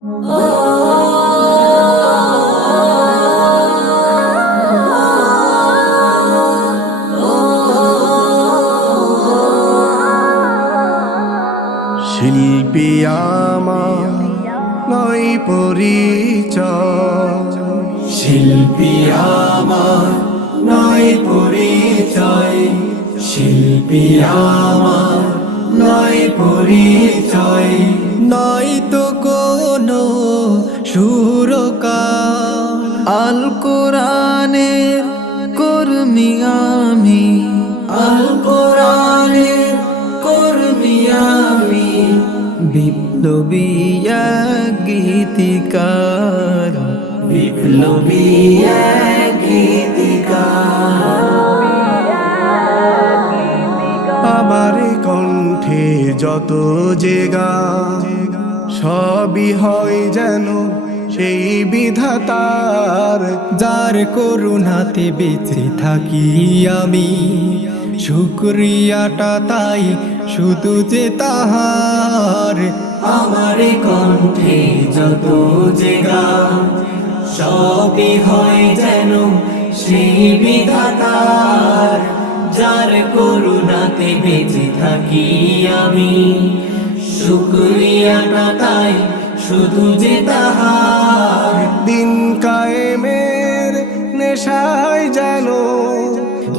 শিল্পী আমার নয় পরিচয়, শিল্পী আমার নয় পরিচয়, শিল্পী আমার নয় পরিচয়, নয় তো কোনো সুরকার, আল কোরআনের কর্মী আমি, আল কোরআনের কর্মী আমি, বিপ্লবী এক গীতিকার, বিপ্লবী এক গীতিকার। আমার কণ্ঠে যত যে গান, সবই হয় যেন সেই বিধাতার। যার করুণাতে বেঁচে থাকি আমি, শুকরিয়াটা তাই শুধু যে তাহার। আমার কণ্ঠে যত যে গান, সবই হয় যেন সেই বিধাতার। যার করুণাতে বেঁচে থাকি আমি, শুকরিয়াটা তাই শুধু যে তাহার। দিন কায়েমের নেশায় যেন,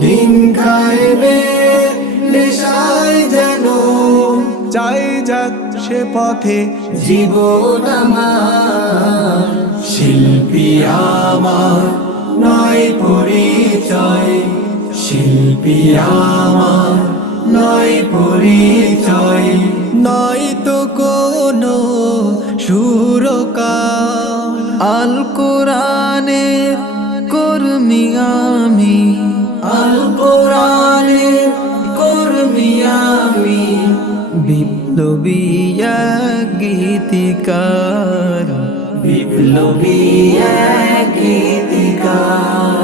দিন কায়েমের নেশায় যেন, চাই যাক সে পথে জীবন আমার। শিল্পী আমার নয় পরিচয়, শিল্পী আমার নয় পরিচয়, নয় তো কোনো সুরকার, আল কোরআনের কর্মী আমি, আল কোরআনের কর্মী আমি, বিপ্লবী এক গীতিকার, বিপ্লবী এক গীতিকার।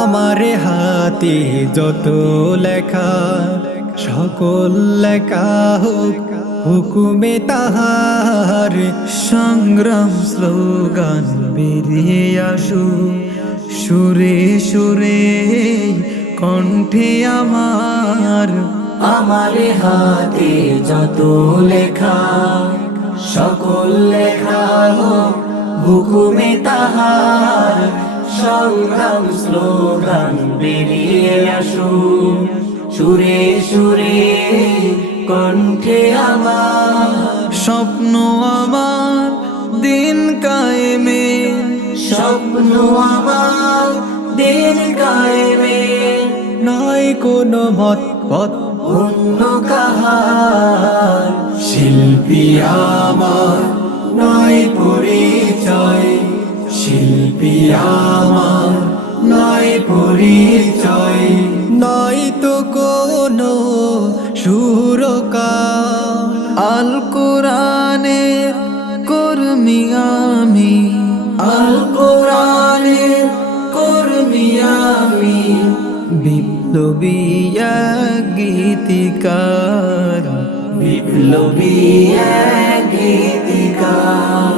আমার হাতে যত লেখা, সকল লেখা হোক হুকুমে তাহার। সংগ্রাম স্লোগান বেরিয়ে আসু সুরে সুরে কণ্ঠে আমার। আমার হাতে যত লেখা, সকল লেখা হোক হুকুমে তাহার। সংগ্রাম স্লোগান বেরিয়ে আসু সুরে সুরে কণ্ঠে আমার। স্বপ্ন আমার দিন কায়েমে, স্বপ্ন আমার দিন কায়েমে, নয় কোনো মত পথ অন্য কাহার। শিল্পী আমার নয় পরিচয়, শিল্পী আমার নয় পরিচয়, নয় তো কোনো সুরকার, আল কোরআনের কর্মী আমি, আল কোরআনের কর্মী আমি, বিপ্লবী এক গীতিকার, বিপ্লবী এক গীতিকার।